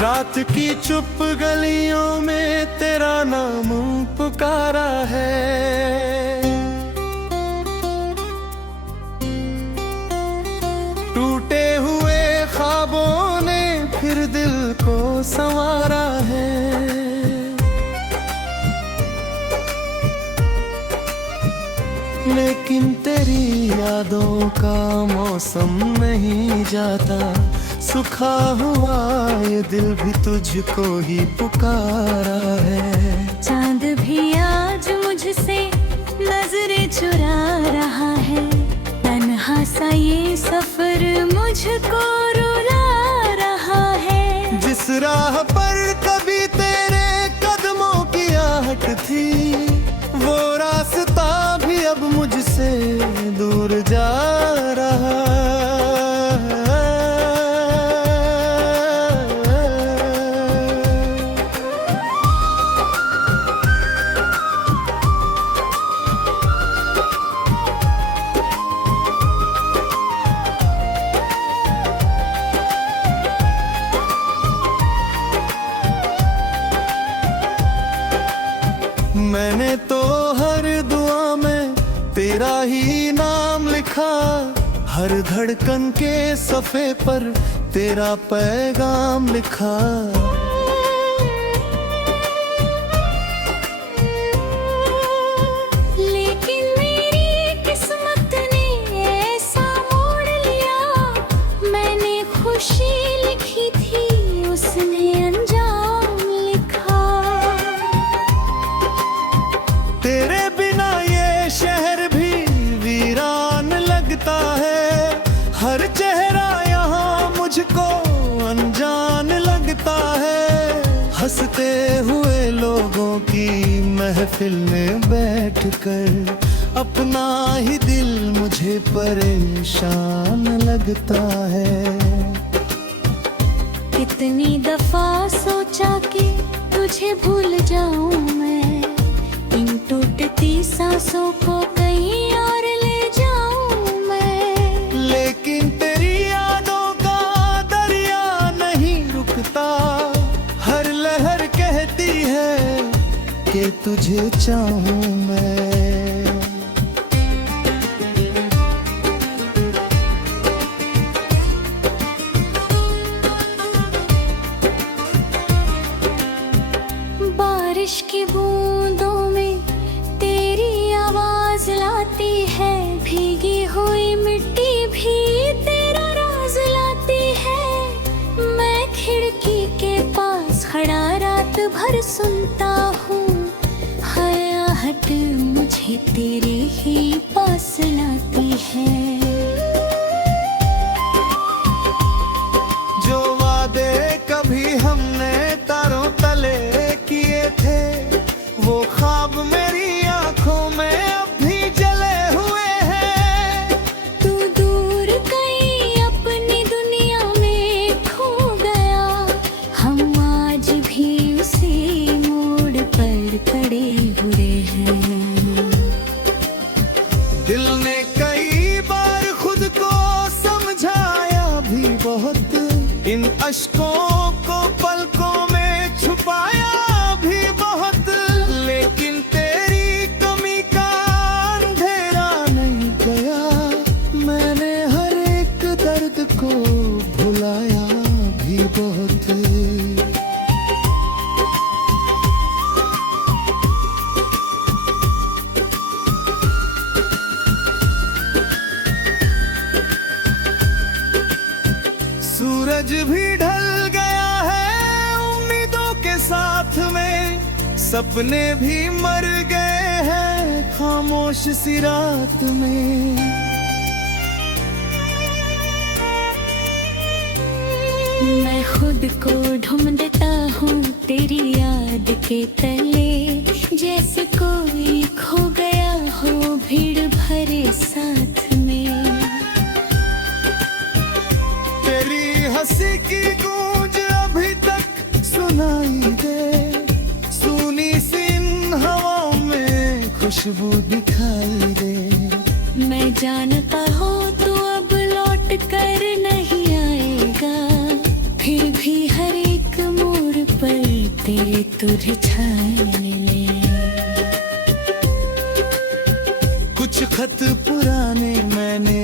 रात की चुप गलियों में तेरा नाम पुकारा है। टूटे हुए ख्वाबों ने फिर दिल को संवारा है। लेकिन तेरी यादों का मौसम नहीं जाता, सूखा हुआ ये दिल भी तुझको ही पुकारा है। चांद भी आज मुझसे नजरें चुरा रहा है, तन्हा सा ये सफर मुझको रुला रहा है। जिस राह पर कभी तेरे कदमों की आहट थी, वो रास्ता भी अब मुझसे दूर जा रहा है। मैंने तो हर दुआ में तेरा ही नाम लिखा, हर धड़कन के सफ़े पर तेरा पैगाम लिखा। लेकिन मेरी किस्मत ने ऐसा मोड़ लिया, मैंने खुशी लिखी थी उसने अंजाम लिखा। तेरे बिना ये शहर भी वीरान लगता है, हर चेहरा यहाँ मुझको अनजान लगता है। हंसते हुए लोगों की महफिल में बैठकर अपना ही दिल मुझे परेशान लगता है। कितनी दफा सोचा कि तुझे भूल जाऊं मैं, इन टूटती सांसों को कहीं और ले जाऊं मैं। लेकिन तेरी यादों का दरिया नहीं रुकता, हर लहर कहती है कि तुझे चाहूं मैं। बारिश की बूंदों में तेरी आवाज लाती है, भीगी हुई मिट्टी भी तेरा राज लाती है। मैं खिड़की के पास खड़ा रात भर सुनता हूँ, हयाहट मुझे तेरे ही पास लाती है। जो वादे कभी हमने तारों तले किए थे, वो ख्वाब मेरी आंखों में अब भी जले हुए हैं। तू दूर कहीं अपनी दुनिया में खो गया, हम आज भी उसी मोड़ पर खड़े हुए हैं। दिल ने कई बार खुद को समझाया भी बहुत, इन अश्कों को पलकों में छुपाया भी बहुत। लेकिन तेरी कमी का अंधेरा नहीं गया, मैंने हर एक दर्द को भुलाया भी बहुत। सूरज भी ढल गया है उम्मीदों के साथ में, सपने भी मर गए हैं खामोश सी रात में। मैं खुद को ढूंढता हूँ तेरी याद के तले, जैसे कोई खो गया हो भीड़ भरे साथ में। तेरी हंसी की गूंज अभी तक सुनाई दे, सुनी सी इन हवाओं में खुशबू दिखाई दे। मैं जानता हूँ तू अब लौट कर नहीं आएगा, फिर भी हर एक तुझे छान ले। कुछ खत पुराने मैंने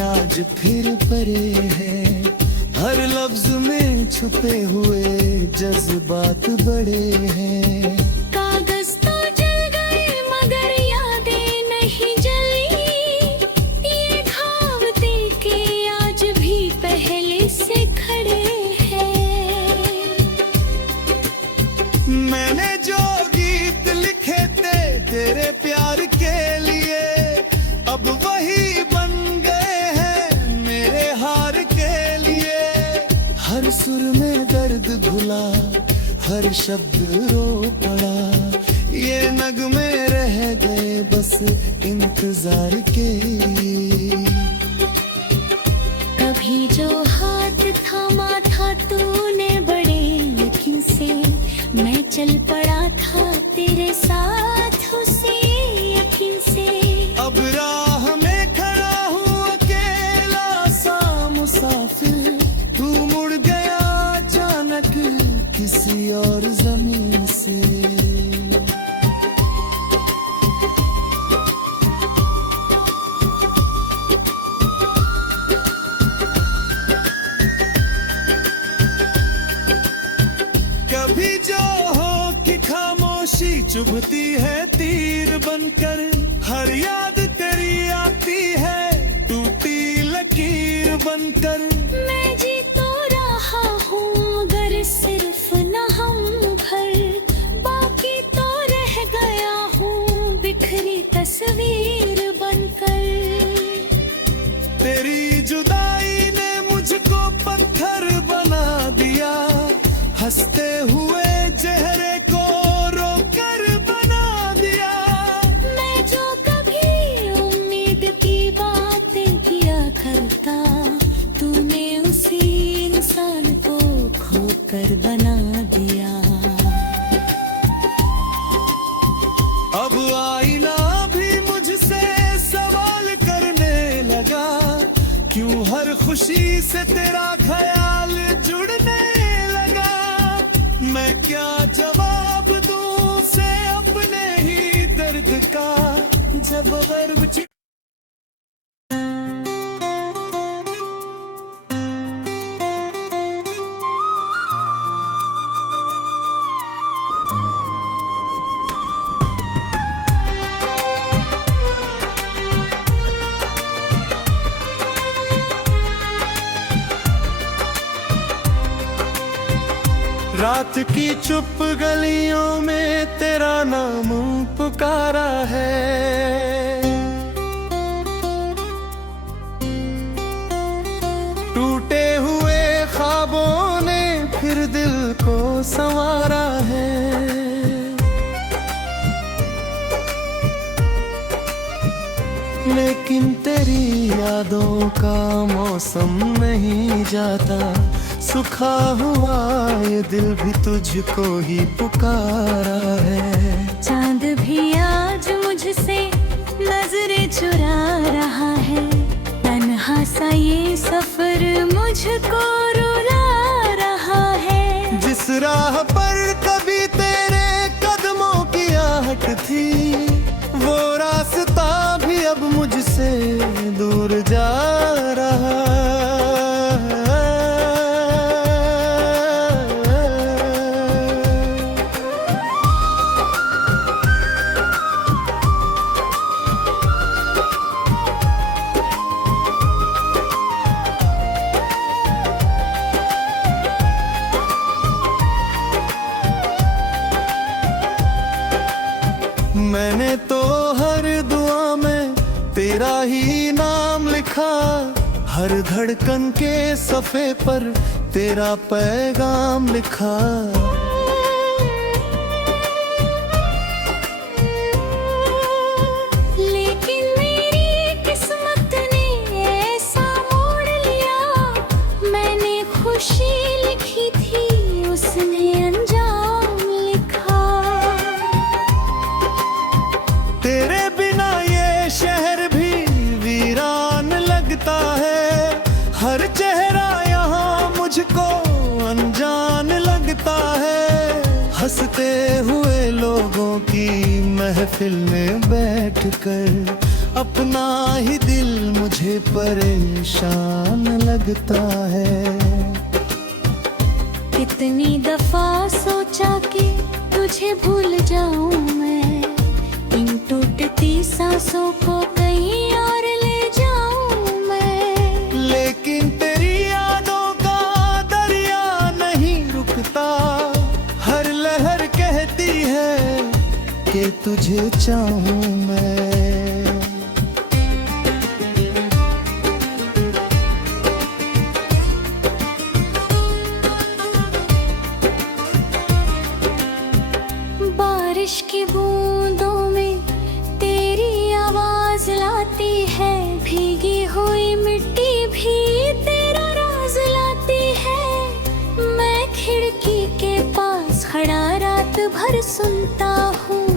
आज फिर पढ़े हैं, हर लफ्ज में छुपे हुए जज्बात बड़े हैं। कागज तो जल गए मगर यादें नहीं जली, ये घाव देके आज भी पहले से खड़े हैं। मैंने जो गीत लिखे थे तेरे प्यार के लिए, अब वही बन गए हैं मेरे हार के लिए। हर सुर में दर्द घुला, हर शब्द रो पड़ा, ये नगमे रह गए बस इंतजार के। कभी जो हाथ थामा था तूने बड़े यकीन से, मैं चल पड़ा था तेरे साथ उसी यकीन से। अब राह में खड़ा हूँ अकेला सा मुसाफिर, तू मुड़ गया अचानक किसी और जमीन से। कभी जो हो कि खामोशी चुभती है तीर बनकर, हर याद तेरी आती है टूटी लकीर बनकर। मैं जी तो रहा हूँ अगर सिर्फ न हम भर, बाकी तो रह गया हूँ बिखरी तस्वीर बनकर। तेरी जुदाई ने मुझको पत्थर बना दिया, हंसते हुए चेहरे को रोकर बना दिया। मैं जो कभी उम्मीद की बातें किया करता, तूने उसी इंसान को खोकर बना दिया। अब आईना भी मुझसे सवाल करने लगा, क्यों हर खुशी से तेरा ख्याल जुड़ने लगा। मैं क्या जवाब दूं से अपने ही दर्द का, जब गर्व रात की चुप गलियों में तेरा नाम पुकारा है। टूटे हुए ख्वाबों ने फिर दिल को संवारा है। लेकिन तेरी यादों का मौसम नहीं जाता, सुखा हुआ ये दिल भी तुझको ही पुकारा है। चांद भी आज मुझसे नजरें चुरा रहा है, तन्हा सा ये सफर मुझको रुला रहा है। जिस राह पर कभी तेरे कदमों की आहट थी, वो रास्ता भी अब मुझसे दूर जा रहा है। मैंने तो हर दुआ में तेरा ही नाम लिखा, हर धड़कन के सफ़े पर तेरा पैगाम लिखा। लेकिन मेरी किस्मत ने ऐसा मोड़ लिया, मैंने खुशी लिखी थी उसने अंजाम लिखा। तेरे बिना ये शहर भी वीरान लगता है, हर चेहरा यहाँ मुझको अनजान लगता है। बैठ कर अपना ही दिल मुझे परेशान लगता है। कितनी दफा सोचा कि तुझे भूल जाऊं मैं, इन टूटती सांसों को कहीं और ले जाऊं मैं। लेकिन तेरी यादों का दरिया नहीं रुकता, हर लहर कहती है कि तुझे चाहूं मैं। बारिश की बूंदों में तेरी आवाज लाती है, भीगी हुई मिट्टी भी तेरा राज लाती है। मैं खिड़की के पास खड़ा रात भर सुनता हूँ,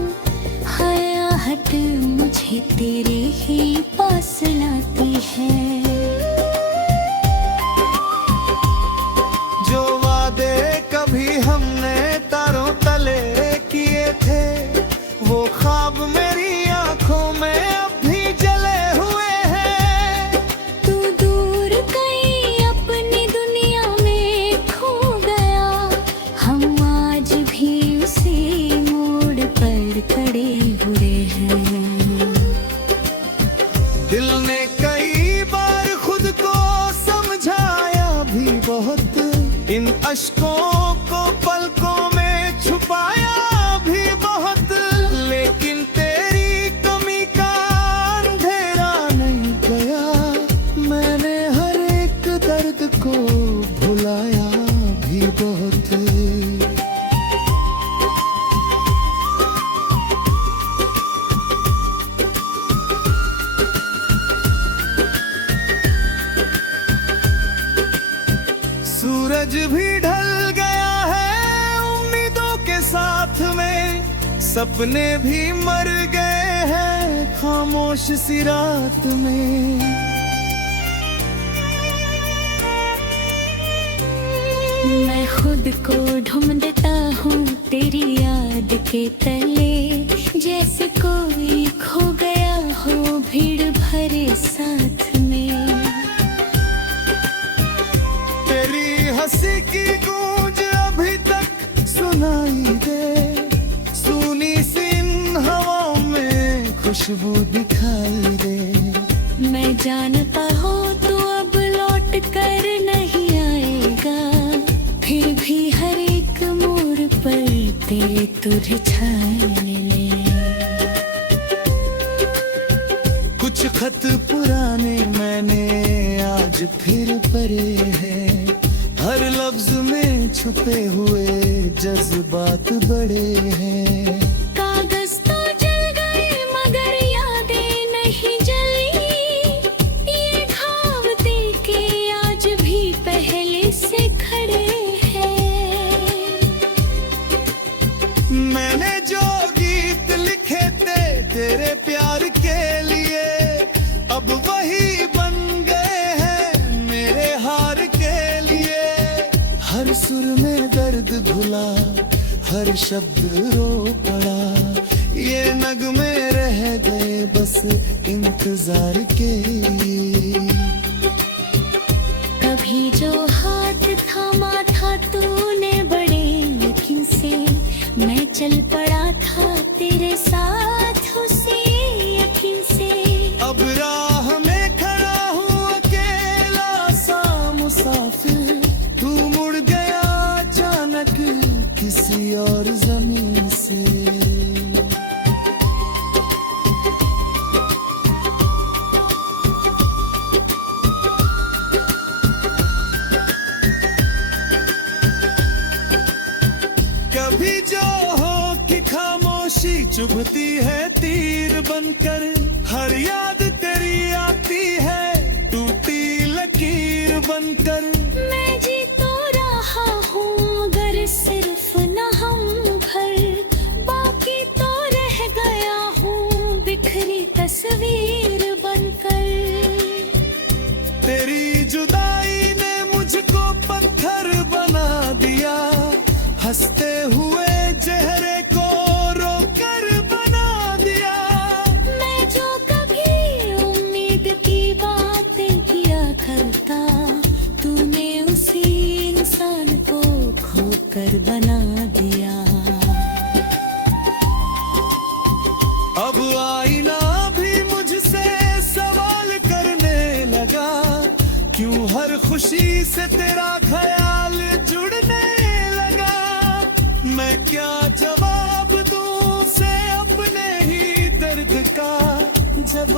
हयाहट मुझे तेरे ही पास लाती है। जो वादे कभी हमने तारों तले किए थे, वो ख्वाब मेरी आंखों में अब भी जले हुए हैं। तू दूर कहीं अपनी दुनिया में खो गया, हम आज भी उसी मोड़ पर खड़े हुए हैं। दिल ने कई बार खुद को समझाया भी बहुत, इन अश्कों को पलकों में छुपाया भी बहुत। लेकिन तेरी कमी का अंधेरा नहीं गया, मैंने हर एक दर्द को भुलाया भी बहुत। सूरज भी ढल गया है उम्मीदों के साथ में, सपने भी मर गए हैं खामोश सी रात में। मैं खुद को ढूंढता हूँ तेरी याद के तले, जैसे कोई खो गया हो भीड़ भरे साथ में। तेरी हंसी की गूंज अभी तक सुनाई दे, सुनी सी इन हवाओं में खुशबू दिखाई दे। मैं जानता हूँ तू अब लौट कर नहीं आएगा, फिर भी हर एक मोड़ पर तेरे तुरछाने ले। कुछ खत पुराने मैंने आज फिर पढ़े हैं, हर लफ्ज में छुपे हुए जज्बात बड़े हैं। कागज तो जल गए मगर यादें नहीं जली, ये घाव देके आज भी पहले से खड़े हैं। मैंने जो गीत लिखे थे तेरे प्यार के लिए, अब वही बन गए हैं मेरे हार के लिए। हर सुर में दर्द घुला, हर शब्द रो पड़ा, ये नगमे रह गए बस इंतजार के लिए। कभी जो हाथ थामा था तूने बड़े यकीन से, मैं चल पड़ा था तेरे साथ उसी यकीन से। अब राह में खड़ा हूँ अकेला सा मुसाफिर, तू मुड़ गया अचानक किसी और जमीन से। कभी जो हो कि खामोशी चुभती है तीर बनकर, हर याद तेरी आती है टूटी लकीर बनकर। मैं जी तो रहा हूँ अगर सिर्फ न हम भर, बाकी तो रह गया हूँ बिखरी तस्वीर बनकर। तेरी जुदाई ने मुझको पत्थर बना दिया, हंसते हुए चेहरे को रोकर बना दिया। मैं बना दिया। अब आईना भी मुझसे सवाल करने लगा, क्यों हर खुशी से तेरा ख्याल जुड़ने लगा। मैं क्या जवाब दूं से अपने ही दर्द का, जब